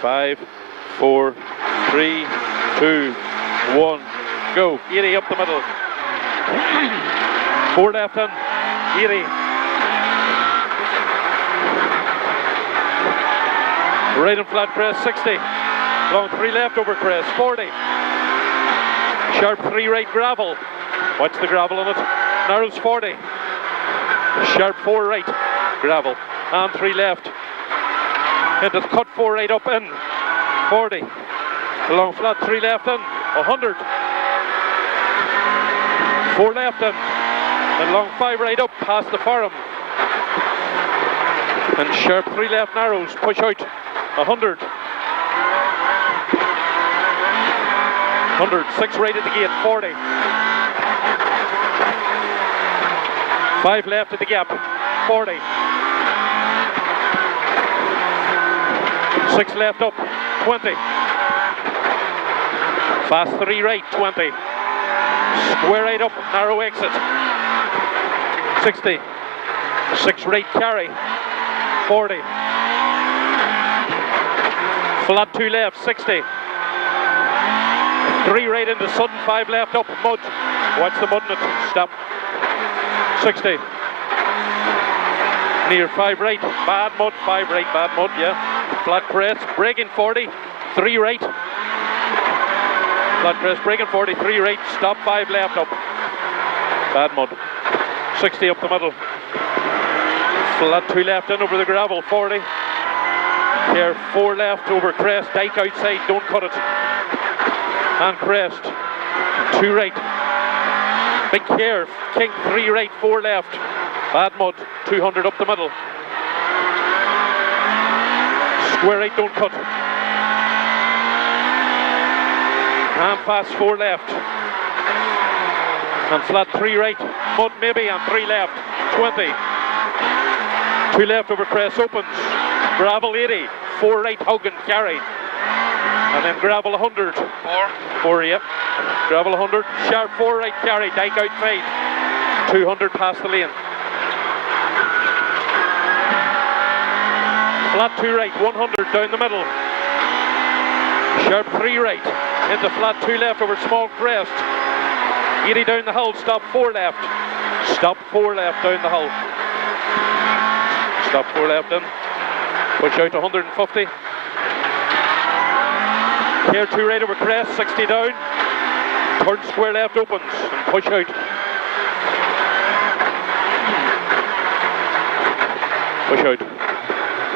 5, 4, 3, 2, 1, go. 80 up the middle. 4 left in, 80. Right and flat crest, 60. Long 3 left over crest, 40. Sharp 3 right gravel. Watch the gravel on it. Narrows 40. Sharp 4 right gravel. And 3 left. Into the cut 4 right up in. 40. The long flat 3 left in. 100. 4 left in. And long 5 right up past the forum. And sharp 3 left narrows. Push out. 100. 100. 6 right at the gate. 40. 5 left at the gap. 40. 6 left up. 20. Fast 3 right. 20. Square right up. Narrow exit. 60. 6 right carry. 40. Flat 2 left. 60. 3 right into sudden. 5 left up. Mud. Watch the mud in it. Stop. 60. Near 5 right. Bad mud. 5 right. Bad mud. Yeah. Flat crest. Braking 40. 3 right. Flat crest. Braking 40. 3 right. Stop. 5 left up. Bad mud. 60 up the middle. Flat 2 left in over the gravel. 40. Here 4 left over crest. Dike outside. Don't cut it. And crest. 2 right. Big care. Kink 3 right. 4 left. Bad mud. 200 up the middle. Square right. Don't cut. And fast 4 left. And flat 3 right. Mud maybe. And 3 left. 20. 2 left over crest. Opens. Gravel 80. 4 right. Hug and carry. And then gravel 100. 4, yep. Gravel 100. Sharp 4 right carry. Dike outside. 200 past the lane. Flat 2 right. 100 down the middle. Sharp 3 right. Into flat 2 left over small crest. 80 down the hill. Stop 4 left. Stop 4 left down the hill. Stop 4 left in. Push out to 150. Here 2 right over crest, 60 down. Turn square left opens and push out. Push out.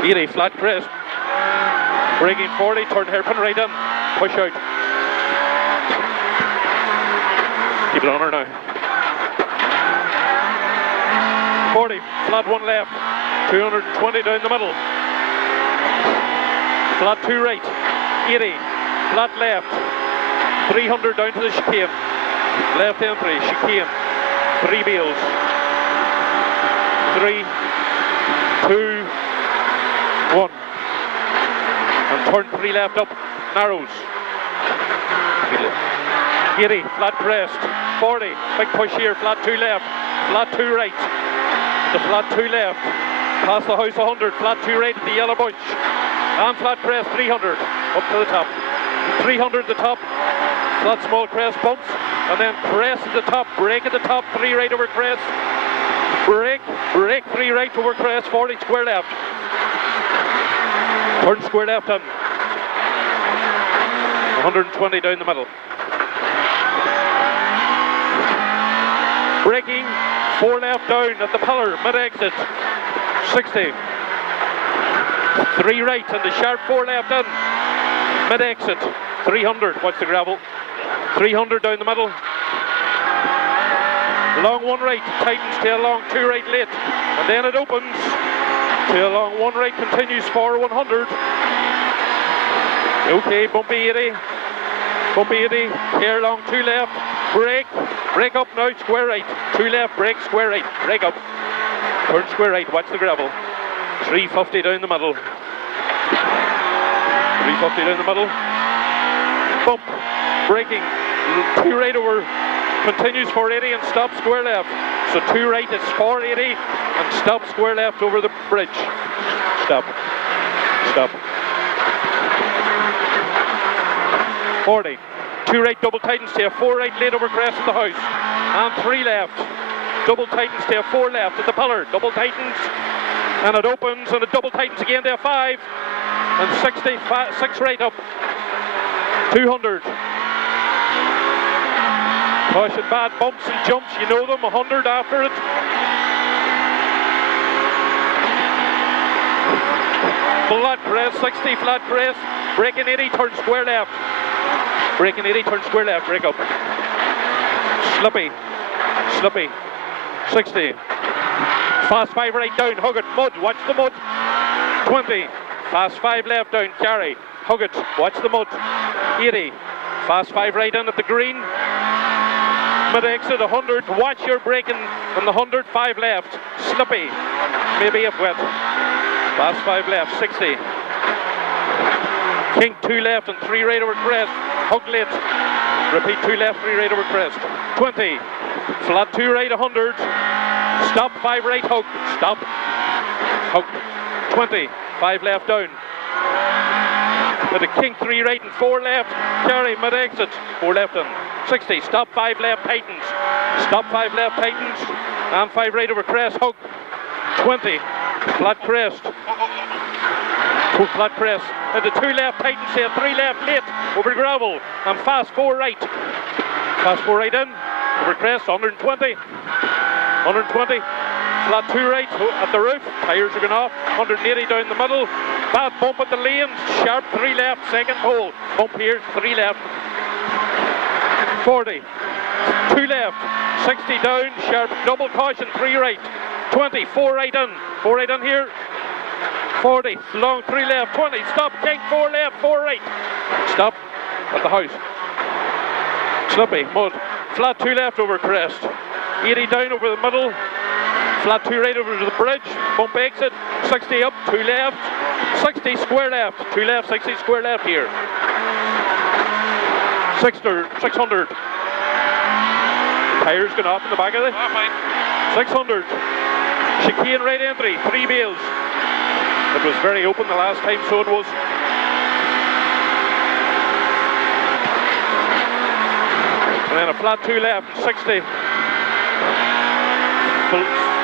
80 flat crest. Braking 40, turn hairpin right in. Push out. Keep it on her now. 40, flat 1 left. 220 down the middle. Flat 2 right. 80. Flat left. 300 down to the chicane. Left entry. Chicane. 3 bales. 3, 2, 1. And turn 3 left up. Narrows. 80. Flat crest. 40. Big push here. Flat 2 left. Flat 2 right. The flat 2 left. Past the house 100. Flat 2 right at the yellow bush. And flat crest 300. Up to the top. 300 the top. Flat small crest bumps. And then crest at the top. Brake at the top. 3 right over crest. Brake. Brake 3 right over crest. 40 square left. Turn square left in. 120 down the middle. Braking. 4 left down at the pillar. Mid exit. 60. 3 right and the sharp 4 left in. Mid exit. 300. Watch the gravel. 300 down the middle. Long 1 right. Tightens to a long 2 right late. And then it opens to a long 1 right. Continues for 100. Okay, bumpy 80. Bumpy 80. Here long 2 left. Brake. Brake up now. Square right. 2 left. Brake. Square right. Brake up. Turn square right. Watch the gravel. 350 down the middle. 350 down the middle. Bump. Braking. 2 right over. Continues 480 and stops square left. So 2 right is 480 and stop square left over the bridge. Stop. Stop. 40. 2 right, double tightens to a 4 right, late over crest of the house. And 3 left. Double tightens to a 4 left at the pillar. Double tightens. And it opens and it double tightens again to a 5. And 60, 6 right up. 200. Caution, bad bumps and jumps, you know them. 100 after it. Flat crest, 60 flat crest. Braking 80, turn square left. Braking 80, turn square left, break up. Slippy. 60. Fast 5 right down, hug it, mud, watch the mud. 20. Fast 5 left down, Kerry. Hug it, watch the mud. 80. Fast 5 right in at the green. Mid exit 100, watch your braking on the 100, 5 left. Slippy, maybe if wet. Fast 5 left, 60. King 2 left and 3 right over crest. Hug late. Repeat 2 left, 3 right over crest. 20. Flat 2 right, 100. Stop, 5 right, hug. Stop. Hug. 20. 5 left down. With a King 3 right and 4 left. Kerry, mid exit. 4 left in. 60. Stop, 5 left, tightens. Stop, 5 left, tightens. And 5 right over crest, hug. 20. Flat crest. 2 flat crest. And the 2 left, tightens here. 3 left, late. Over gravel. And fast 4 right. Fast 4 right in. Over crest, 120. 120. Flat 2 right at the roof. Tyres are going off. 180 down the middle. Bad bump at the lanes. Sharp 3 left. Second pole. Bump here. 3 left. 40. 2 left. 60 down. Sharp double caution. 3 right. 20. 4 right in. 4 right in here. 40. Long 3 left. 20. Stop. King 4 left. 4 right. Stop at the house. Slippy. Mud. Flat 2 left over crest. 80 down over the middle. Flat 2 right over to the bridge. Bump exit. 60 up. 2 left. 60 square left. 2 left. 60 square left here. 600. Tires going up in the back of it. 600. Chicane right entry. 3 bales. It was very open the last time, so it was. And then a flat 2 left. 60.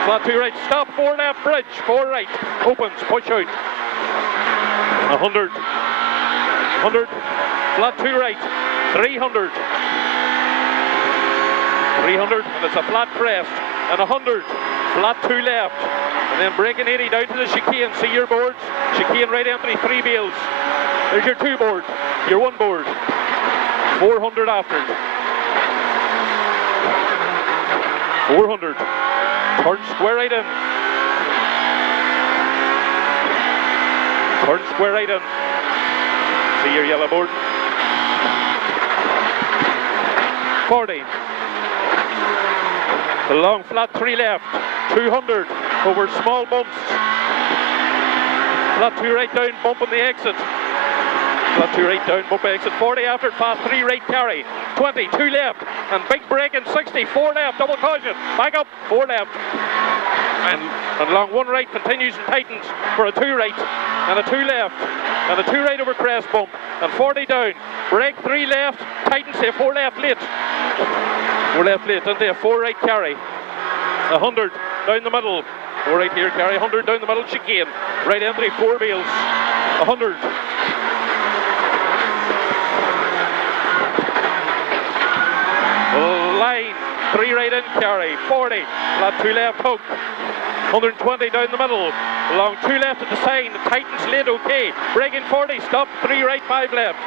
Flat 2 right, stop, 4 left, bridge, 4 right, opens, push out. 100. 100. Flat 2 right, 300. 300, and it's a flat crest. And 100. Flat 2 left. And then braking 80 down to the chicane. See your boards. Chicane right entry, 3 bales. There's your 2 board. Your 1 board. 400 after. 400. Turn square right in. Turn square right in. See your yellow board. 40. The long flat 3 left. 200 over small bumps. Flat 2 right down, bump on the exit. Flat 2 right down, bump exit. 40 after, fast 3 right, Kerry. 20, 2 left, and big break in 60. 4 left, double caution. Back up, 4 left. And long 1 right continues and tightens for a 2 right, and a 2 left, and a 2 right over crest bump, and 40 down. Break 3 left, tightens to 4 left late. 4 left late, and there 4 right, Kerry. 100 down the middle. 4 right here, Kerry. 100 down the middle, chicane. Right entry, 4 bales. 100. Line, 3 right in, Kerry. 40. Flat 2 left, hook. 120 down the middle. Long 2 left at the sign. Tightens late, okay. Braking 40. Stop. 3 right, 5 left.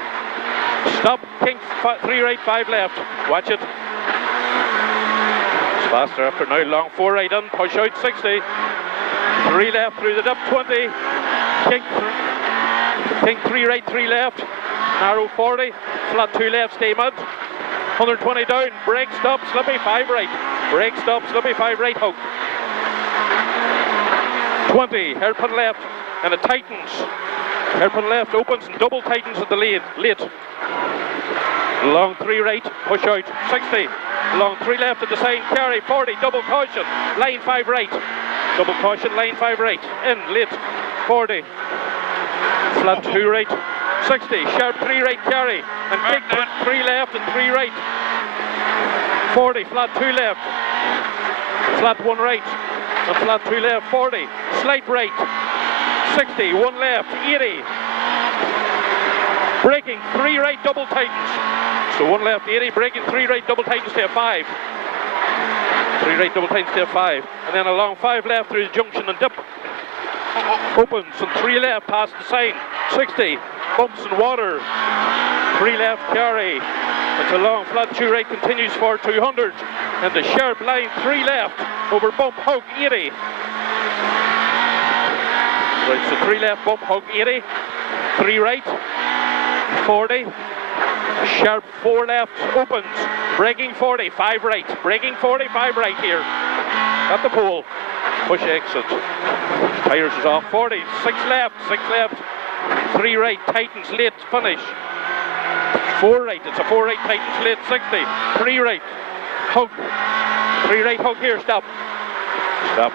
Stop. King 3 right, 5 left. Watch it. It's faster after now. Long 4 right in. Push out 60. 3 left through the dip. 20. King 3 right, 3 left. Narrow 40. Flat 2 left. Stay mid. 120 down. Brake, stop, slippy, 5 right. Brake, stop, slippy, 5 right, hook. 20, hairpin left, and it tightens. Hairpin left opens and double tightens at the late. Long 3 right, push out. 60, long 3 left at the sign, Kerry. 40, double caution, line 5 right. Double caution, line 5 right. In, late. 40. Flat 2 right. 60, sharp 3 right Kerry, and big 3 left and 3 right. 40, flat 2 left, flat 1 right, and flat 2 left. 40, slight right. 60, 1 left, 80. Braking 3 right, double tightens. So 1 left, 80, braking 3 right, double tightens to a 5. 3 right, double tightens to a 5. And then along 5 left through the junction and dip. Opens and 3 left past the sign. 60, bumps and water. 3 left, Kerry. It's a long flat 2 right, continues for 200. And the sharp line 3 left over bump hug 80. Right, so 3 left, bump hug 80. 3 right, 40. Sharp 4 left, opens. Braking 40, 5 right. Braking 40, 5 right here. At the pole. Push exit. Tires is off. 40, 6 left, 6 left. 3 right, tightens late, finish. 4 right, it's a 4 right, tightens late, 60. 3 right, hug. 3 right, hug here, stop. Stop.